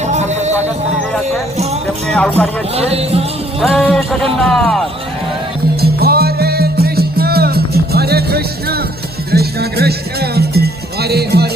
સ્વાગત કરી રહ્યા છે તેમને આવકારીએ છીએ. જય જગન્નાથ. હરે કૃષ્ણ કૃષ્ણ કૃષ્ણ હરે હરે.